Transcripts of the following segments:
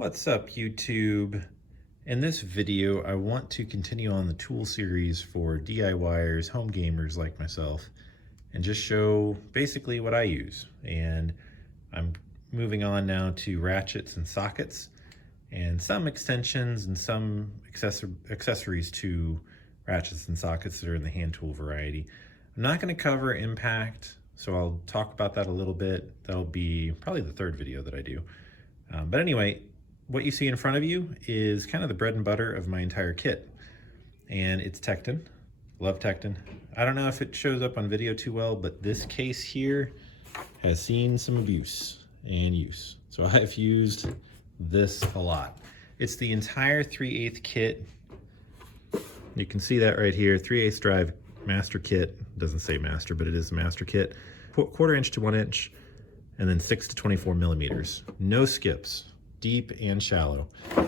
What's up, YouTube? In this video, I want to continue on the tool series for DIYers, home gamers like myself, and just show basically what I use. And I'm moving on now to ratchets and sockets, and some extensions and some accessories to ratchets and sockets that are in the hand tool variety. I'm not going to cover impact, so I'll talk about that a little bit. That'll be probably the third video that I do. But anyway, what you see in front of you is kind of the bread and butter of my entire kit. And it's TEKTON. Love TEKTON. I don't know if it shows up on video too well, but this case here has seen some abuse and use. So I've used this a lot. It's the entire 3/8 kit. You can see that right here, 3/8 drive master kit. It doesn't say master, but it is the master kit. 1/4 inch to 1 inch, and then 6 to 24 millimeters. No skips. Deep and shallow.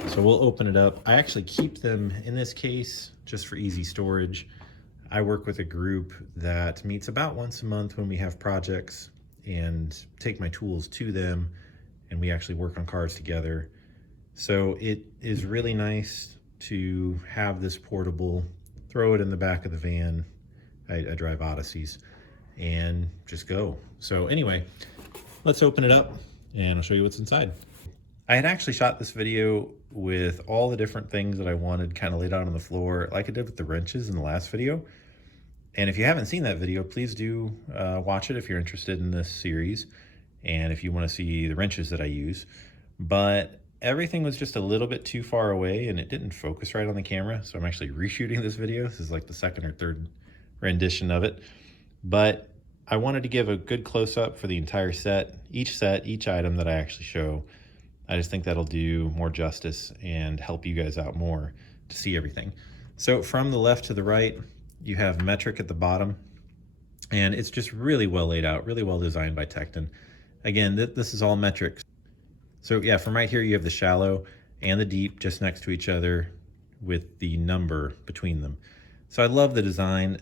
So we'll open it up. I actually keep them in this case just for easy storage. I work with a group that meets about once a month when we have projects and take my tools to them, and we actually work on cars together. So it is really nice to have this portable, throw it in the back of the van. I drive Odysseys and just go. So anyway, let's open it up and I'll show you what's inside. I had actually shot this video with all the different things that I wanted kind of laid out on the floor, like I did with the wrenches in the last video. And if you haven't seen that video, please do watch it if you're interested in this series and if you want to see the wrenches that I use. But everything was just a little bit too far away and it didn't focus right on the camera. So I'm actually reshooting this video. This is like the second or third rendition of it. But I wanted to give a good close-up for the entire set, each item that I actually show. I just think that'll do more justice and help you guys out more to see everything. So from the left to the right, you have metric at the bottom, and it's just really well laid out, really well designed by TEKTON. Again, this is all metrics. So yeah, from right here, you have the shallow and the deep just next to each other with the number between them. So I love the design.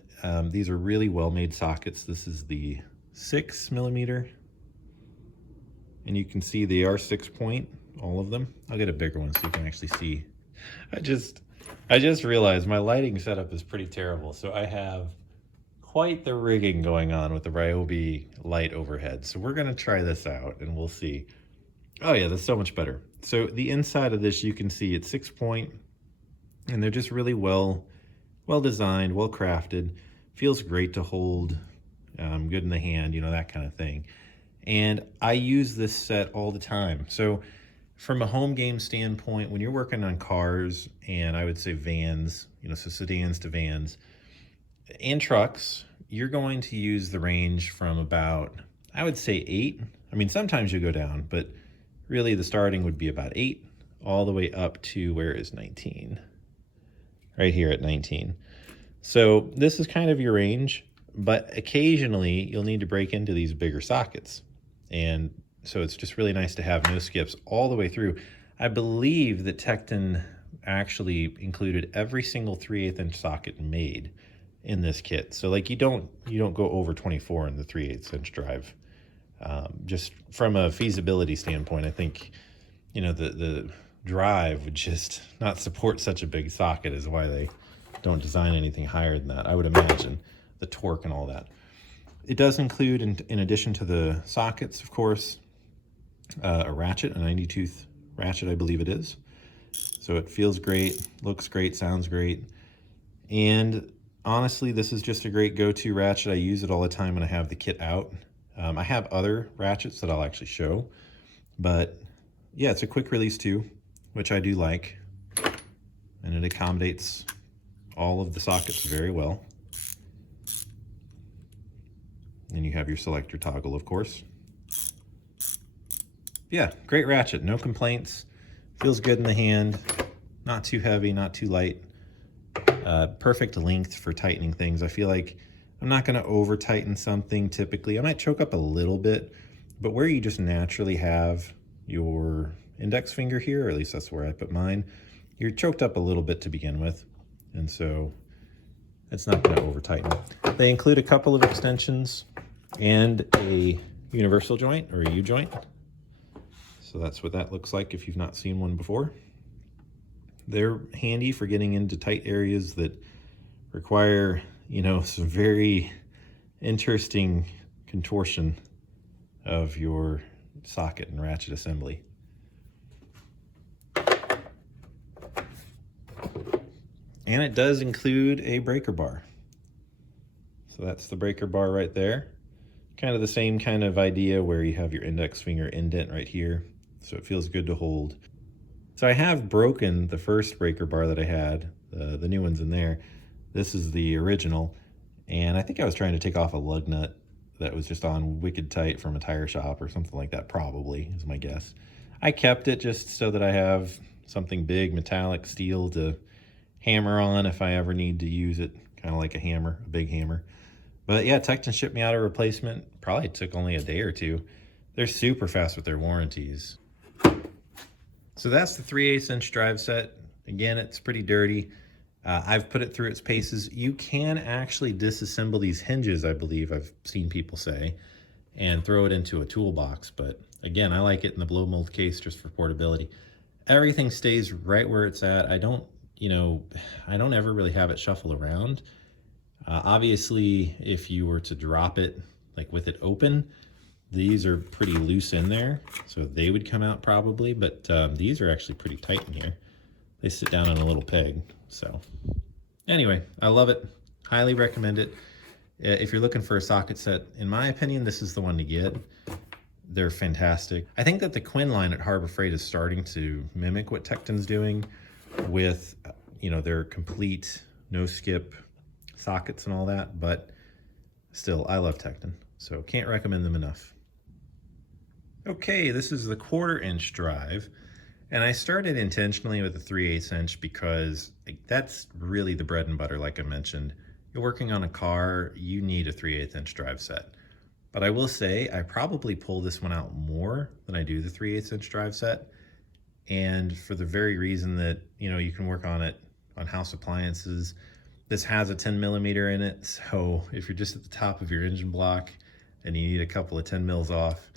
These are really well-made sockets. This is the 6 millimeter. And you can see they are 6 point, all of them. I'll get a bigger one so you can actually see. I just realized my lighting setup is pretty terrible. So I have quite the rigging going on with the Ryobi light overhead. So we're gonna try this out and we'll see. Oh yeah, that's so much better. So the inside of this, you can see it's 6 point and they're just really well designed, well crafted. Feels great to hold, good in the hand, you know, that kind of thing. And I use this set all the time. So from a home game standpoint, when you're working on cars and I would say vans, you know, so sedans to vans and trucks, you're going to use the range from about, I would say 8. I mean, sometimes you go down, but really the starting would be about 8 all the way up to where is 19? Right here at 19. So this is kind of your range, but occasionally you'll need to break into these bigger sockets. And so it's just really nice to have no skips all the way through. I believe that TEKTON actually included every single 3/8 inch socket made in this kit. So like you don't go over 24 in the 3/8 inch drive. Just from a feasibility standpoint, I think, you know, the drive would just not support such a big socket is why they don't design anything higher than that, I would imagine, the torque and all that. It does include, in addition to the sockets, of course, a ratchet, a 90-tooth ratchet, I believe it is. So it feels great, looks great, sounds great. And honestly, this is just a great go-to ratchet. I use it all the time when I have the kit out. I have other ratchets that I'll actually show, but yeah, it's a quick release too, which I do like. And it accommodates all of the sockets very well. And you have your selector toggle, of course. Yeah, great ratchet, no complaints. Feels good in the hand, not too heavy, not too light. Perfect length for tightening things. I feel like I'm not gonna over tighten something typically. I might choke up a little bit, but where you just naturally have your index finger here, or at least that's where I put mine, you're choked up a little bit to begin with. And so it's not gonna over tighten. They include a couple of extensions and a universal joint or a U-joint. So that's what that looks like if you've not seen one before. They're handy for getting into tight areas that require, you know, some very interesting contortion of your socket and ratchet assembly. And it does include a breaker bar. So that's the breaker bar right there. Kind of the same kind of idea where you have your index finger indent right here. So it feels good to hold. So I have broken the first breaker bar that I had, the new one's in there. This is the original. And I think I was trying to take off a lug nut that was just on wicked tight from a tire shop or something like that, probably, is my guess. I kept it just so that I have something big, metallic steel to hammer on if I ever need to use it, kind of like a hammer, a big hammer. But yeah, TEKTON shipped me out a replacement. Probably took only a day or two. They're super fast with their warranties. So that's the 3/8 inch drive set. Again, it's pretty dirty. I've put it through its paces. You can actually disassemble these hinges, I believe I've seen people say, and throw it into a toolbox. But again, I like it in the blow mold case just for portability. Everything stays right where it's at. I don't ever really have it shuffle around. Obviously, if you were to drop it, like with it open, these are pretty loose in there, so they would come out probably, but these are actually pretty tight in here. They sit down on a little peg. So anyway, I love it. Highly recommend it. If you're looking for a socket set, in my opinion, this is the one to get. They're fantastic. I think that the Quinn line at Harbor Freight is starting to mimic what TEKTON's doing with, you know, their complete no skip sockets and all that, but still, I love TEKTON, so can't recommend them enough. Okay, this is the 1/4 inch drive, and I started intentionally with the 3/8 inch because that's really the bread and butter. Like I mentioned, you're working on a car, you need a 3/8 inch drive set. But I will say I probably pull this one out more than I do the 3/8 inch drive set, and for the very reason that, you know, you can work on it on house appliances. This has a 10mm in it, so if you're just at the top of your engine block and you need a couple of 10 mils off,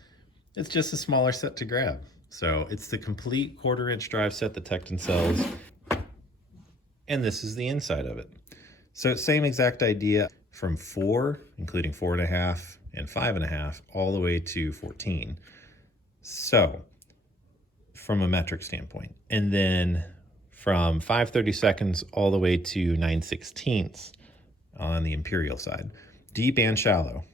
it's just a smaller set to grab. So it's the complete 1/4 inch drive set that TEKTON sells, and this is the inside of it. So same exact idea from 4, including 4.5 and 5.5, all the way to 14. So from a metric standpoint, and then from 5/32 all the way to 9/16 on the imperial side, deep and shallow.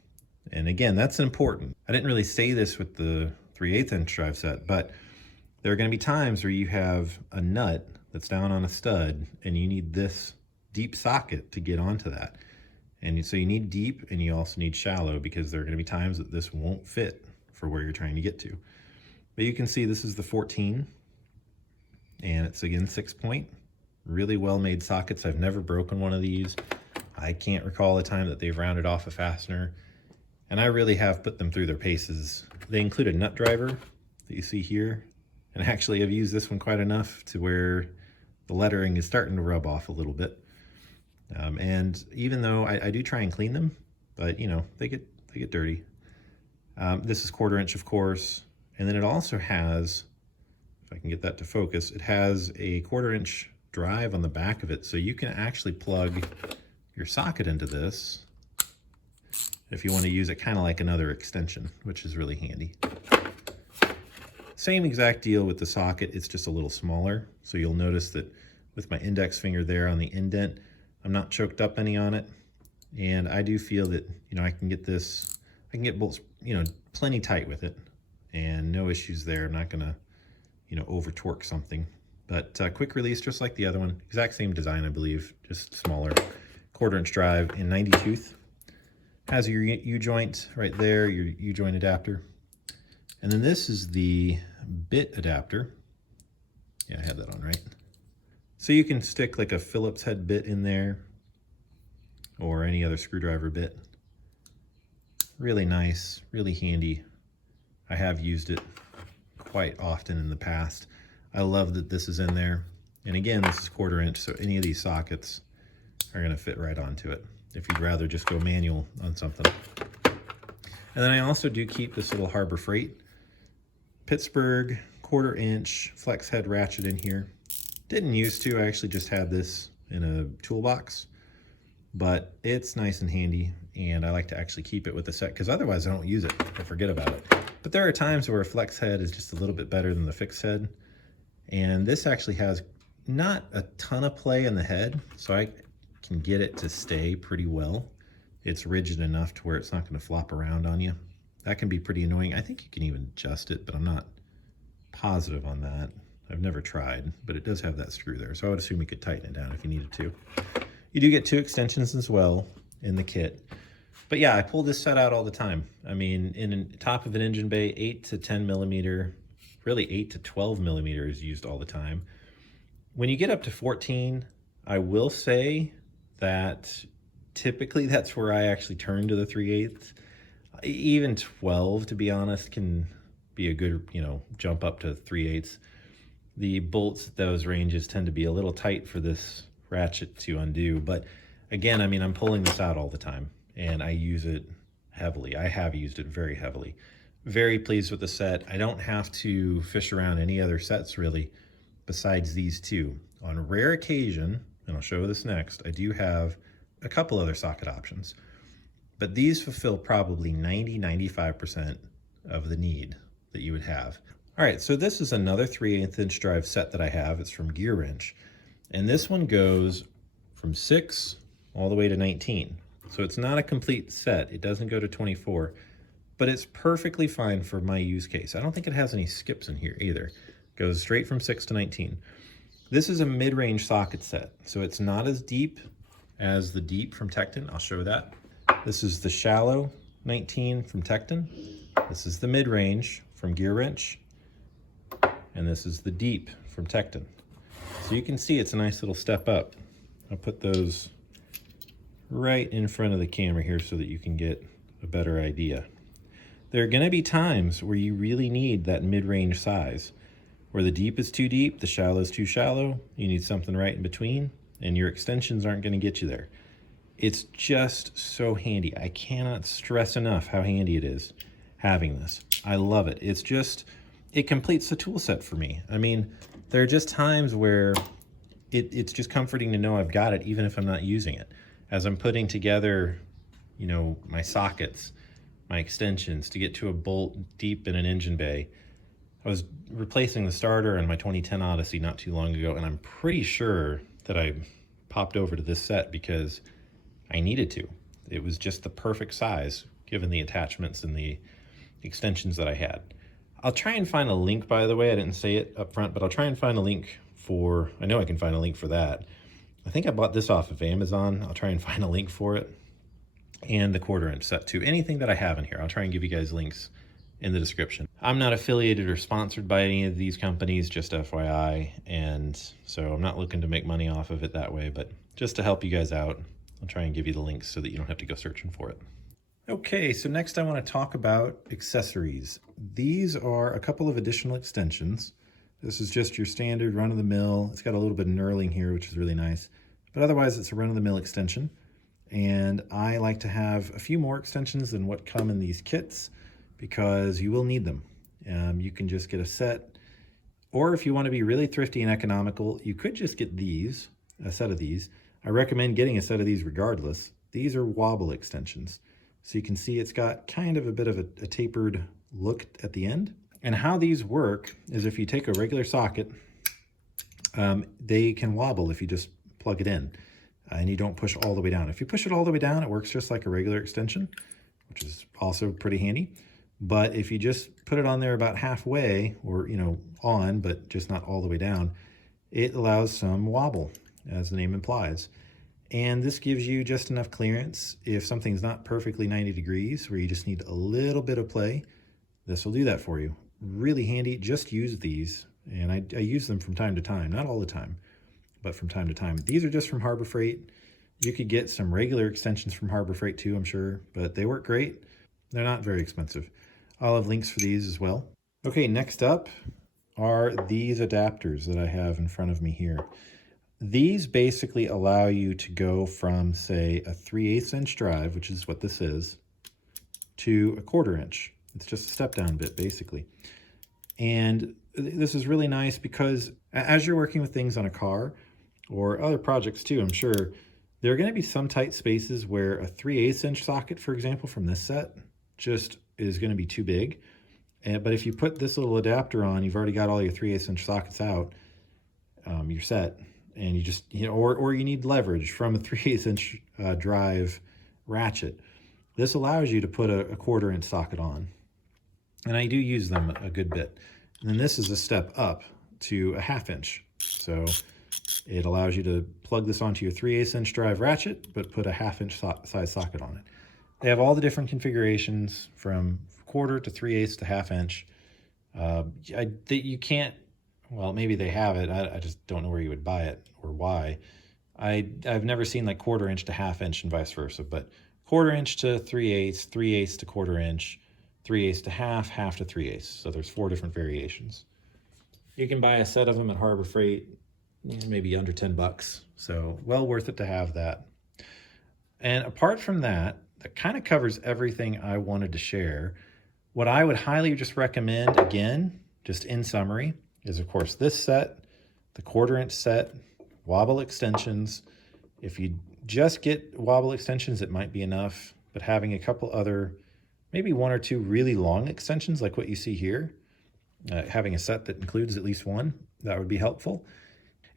And again, that's important. I didn't really say this with the 3/8 inch drive set, but there are going to be times where you have a nut that's down on a stud and you need this deep socket to get onto that. And so you need deep and you also need shallow, because there are going to be times that this won't fit for where you're trying to get to. But you can see this is the 14. And it's again 6-point, really well made sockets. I've never broken one of these. I can't recall a time that they've rounded off a fastener, and I really have put them through their paces. They include a nut driver that you see here, and actually I've used this one quite enough to where the lettering is starting to rub off a little bit. And even though I do try and clean them, but you know, they get dirty. This is 1/4 inch, of course, and then it also has, if I can get that to focus, it has a 1/4 inch drive on the back of it, so you can actually plug your socket into this if you want to use it kind of like another extension, which is really handy. Same exact deal with the socket, it's just a little smaller. So you'll notice that with my index finger there on the indent, I'm not choked up any on it. And I do feel that, you know, I can get bolts, you know, plenty tight with it, and no issues there. I'm not gonna, you know, over torque something. But quick release, just like the other one. Exact same design, I believe, just smaller. 1/4 inch drive in 90 tooth. Has your U-joint right there, your U-joint adapter. And then this is the bit adapter. Yeah, I had that on right. So you can stick like a Phillips head bit in there, or any other screwdriver bit. Really nice, really handy. I have used it quite often in the past. I love that this is in there. And again, this is 1/4 inch, so any of these sockets are gonna fit right onto it if you'd rather just go manual on something. And then I also do keep this little Harbor Freight Pittsburgh 1/4 inch flex head ratchet in here. Didn't used to, I actually just had this in a toolbox, but it's nice and handy, and I like to actually keep it with the set because otherwise I don't use it. I forget about it. But there are times where a flex head is just a little bit better than the fixed head, and this actually has not a ton of play in the head, so I can get it to stay pretty well. It's rigid enough to where it's not going to flop around on you. That can be pretty annoying. I think you can even adjust it, but I'm not positive on that. I've never tried, but it does have that screw there, so I would assume you could tighten it down if you needed to. You do get 2 extensions as well in the kit. But yeah, I pull this set out all the time. I mean, in the top of an engine bay, 8 to 10 millimeter, really 8 to 12 millimeter is used all the time. When you get up to 14, I will say that typically that's where I actually turn to the 3/8. Even 12, to be honest, can be a good, jump up to 3/8. The bolts at those ranges tend to be a little tight for this ratchet to undo, but again, I mean, I'm pulling this out all the time and I use it heavily. I have used it very heavily. Very pleased with the set. I don't have to fish around any other sets really besides these two. On rare occasion, and I'll show this next, I do have a couple other socket options, but these fulfill probably 90–95% of the need that you would have. All right, so this is another 3/8 inch drive set that I have. It's from Gear Wrench. And this one goes from 6 all the way to 19. So it's not a complete set. It doesn't go to 24, but it's perfectly fine for my use case. I don't think it has any skips in here either. It goes straight from 6 to 19. This is a mid-range socket set, so it's not as deep as the deep from TEKTON. I'll show that. This is the shallow 19 from TEKTON. This is the mid-range from Gear Wrench. And this is the deep from TEKTON. So you can see it's a nice little step up. I'll put those right in front of the camera here so that you can get a better idea. There are going to be times where you really need that mid-range size, where the deep is too deep, the shallow is too shallow, you need something right in between, and your extensions aren't going to get you there. It's just so handy. I cannot stress enough how handy it is having this. I love it. It completes the tool set for me. I mean, there are just times where it's just comforting to know I've got it, even if I'm not using it. As I'm putting together, my sockets, my extensions to get to a bolt deep in an engine bay. I was replacing the starter in my 2010 Odyssey not too long ago, and I'm pretty sure that I popped over to this set because I needed to. It was just the perfect size, given the attachments and the extensions that I had. I'll try and find a link, by the way. I didn't say it up front, but I'll try and find a link for, I know I can find a link for that. I think I bought this off of Amazon. I'll try and find a link for it. And the 1/4 inch set too. Anything that I have in here, I'll try and give you guys links in the description. I'm not affiliated or sponsored by any of these companies, just FYI. And so I'm not looking to make money off of it that way, but just to help you guys out, I'll try and give you the links so that you don't have to go searching for it. Okay, so next I want to talk about accessories. These are a couple of additional extensions. This is just your standard run-of-the-mill. It's got a little bit of knurling here, which is really nice. But otherwise, it's a run-of-the-mill extension. And I like to have a few more extensions than what come in these kits because you will need them. You can just get a set. Or if you want to be really thrifty and economical, you could just get these, a set of these. I recommend getting a set of these regardless. These are Wobble extensions. So you can see it's got kind of a bit of a tapered look at the end. And how these work is if you take a regular socket, they can wobble if you just plug it in and you don't push all the way down. If you push it all the way down, it works just like a regular extension, which is also pretty handy. But if you just put it on there about halfway or, on, but just not all the way down, it allows some wobble, as the name implies. And this gives you just enough clearance if something's not perfectly 90 degrees, where you just need a little bit of play. This will do that for you. Really handy. Just use these. And I use them from time to time, not all the time, but from time to time. These are just from Harbor Freight. You could get some regular extensions from Harbor Freight too, I'm sure, but they work great. They're not very expensive. I'll have links for these as well. Okay, next up are these adapters that I have in front of me here. These basically allow you to go from, say, a 3/8 inch drive, which is what this is, to a 1/4 inch. It's just a step down bit, basically. And this is really nice because as you're working with things on a car or other projects too, I'm sure, there are going to be some tight spaces where a 3/8 inch socket, for example, from this set just is going to be too big. But if you put this little adapter on, you've already got all your 3/8 inch sockets out, you're set. And you just, or you need leverage from a 3/8 inch drive ratchet. This allows you to put a 1/4 inch socket on. And I do use them a good bit. And then this is a step up to a 1/2 inch. So it allows you to plug this onto your 3/8 inch drive ratchet, but put a 1/2 inch size socket on it. They have all the different configurations from 1/4 to 3/8 to 1/2 inch. You can't, well, maybe they have it. I just don't know where you would buy it or why. I've never seen like 1/4 inch to 1/2 inch and vice versa, but 1/4 inch to 3/8, 3/8 to 1/4 inch, 3/8 to 1/2, 1/2 to 3/8. So there's 4 different variations. You can buy a set of them at Harbor Freight, maybe under 10 bucks. So well worth it to have that. And apart from that, that kind of covers everything I wanted to share. What I would highly just recommend, again, just in summary, is of course this set, the 1/4 inch set, Wobble extensions. If you just get Wobble extensions, it might be enough, but having a couple other, maybe 1 or 2 really long extensions like what you see here, having a set that includes at least one, that would be helpful.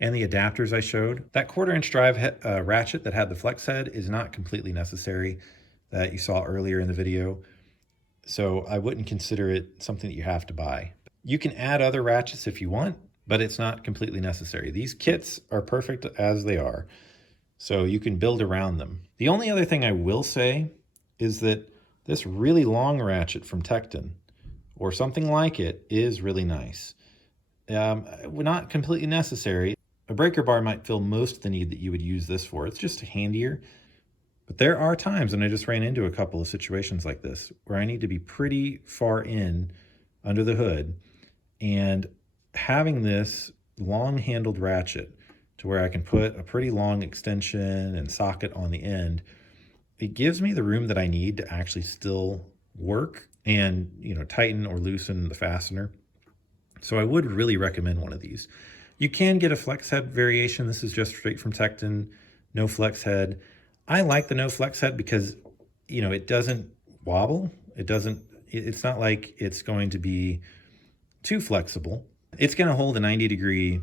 And the adapters I showed. That 1/4 inch drive ratchet that had the flex head is not completely necessary, that you saw earlier in the video. So I wouldn't consider it something that you have to buy. You can add other ratchets if you want, but it's not completely necessary. These kits are perfect as they are, so you can build around them. The only other thing I will say is that this really long ratchet from TEKTON, or something like it, is really nice. Not completely necessary. A breaker bar might fill most of the need that you would use this for. It's just handier. But there are times, and I just ran into a couple of situations like this, where I need to be pretty far in under the hood, and having this long-handled ratchet to where I can put a pretty long extension and socket on the end, it gives me the room that I need to actually still work and, tighten or loosen the fastener. So I would really recommend one of these. You can get a flex head variation. This is just straight from TEKTON, no flex head. I like the no flex head because, it doesn't wobble. It's not like it's going to be too flexible. It's going to hold a 90-degree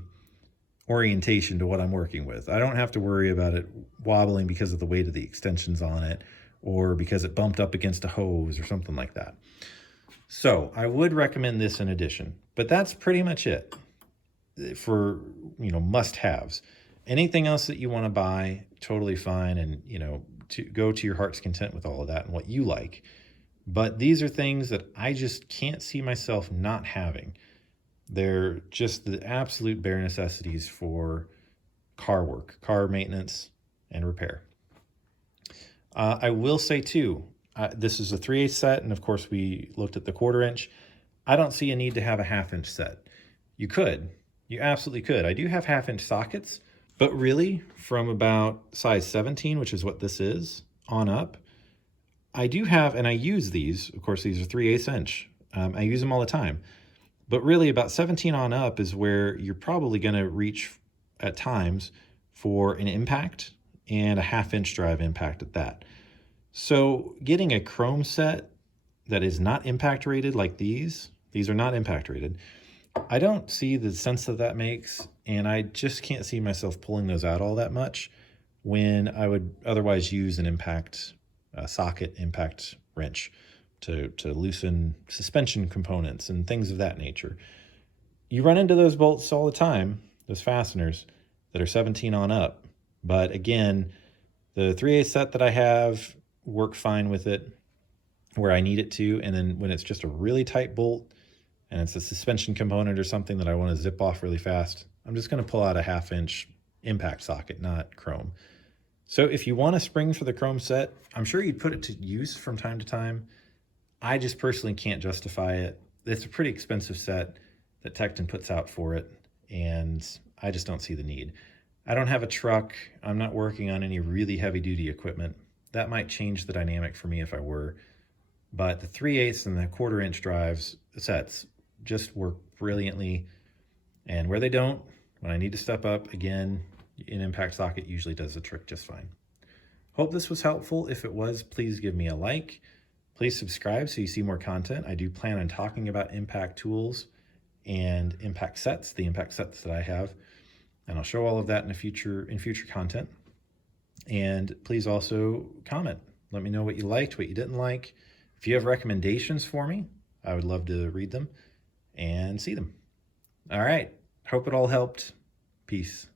orientation to what I'm working with. I don't have to worry about it wobbling because of the weight of the extensions on it, or because it bumped up against a hose or something like that. So I would recommend this in addition, but that's pretty much it for, must-haves. Anything else that you want to buy, totally fine, and, to go to your heart's content with all of that and what you like. But these are things that I just can't see myself not having. They're just the absolute bare necessities for car work, car maintenance, and repair. I will say too, this is a 3/8 set, and of course we looked at the 1/4 inch. I don't see a need to have a 1/2 inch set. You absolutely could. I do have 1/2 inch sockets, but really from about size 17, which is what this is, on up, I do have, and I use these, of course these are 3/8 inch. I use them all the time. But really about 17 on up is where you're probably going to reach at times for an impact, and a 1/2 inch drive impact at that. So getting a chrome set that is not impact rated like these are not impact rated. I don't see the sense that makes, and I just can't see myself pulling those out all that much when I would otherwise use an impact socket impact wrench to loosen suspension components and things of that nature. You run into those bolts all the time, those fasteners that are 17 on up. But again, the 3/8 set that I have work fine with it where I need it to. And then when it's just a really tight bolt and it's a suspension component or something that I want to zip off really fast, I'm just going to pull out a 1/2 inch impact socket, not chrome. So if you want a spring for the chrome set, I'm sure you'd put it to use from time to time. I just personally can't justify it. It's a pretty expensive set that TEKTON puts out for it, and I just don't see the need. I don't have a truck. I'm not working on any really heavy duty equipment. That might change the dynamic for me if I were. But the 3/8 and the 1/4 inch drives sets just work brilliantly. And where they don't, when I need to step up, again, an impact socket usually does the trick just fine. Hope this was helpful. If it was, please give me a like. Please subscribe so you see more content. I do plan on talking about impact tools and impact sets, the impact sets that I have, and I'll show all of that in future content. And please also comment. Let me know what you liked, what you didn't like. If you have recommendations for me, I would love to read them and see them. All right. Hope it all helped. Peace.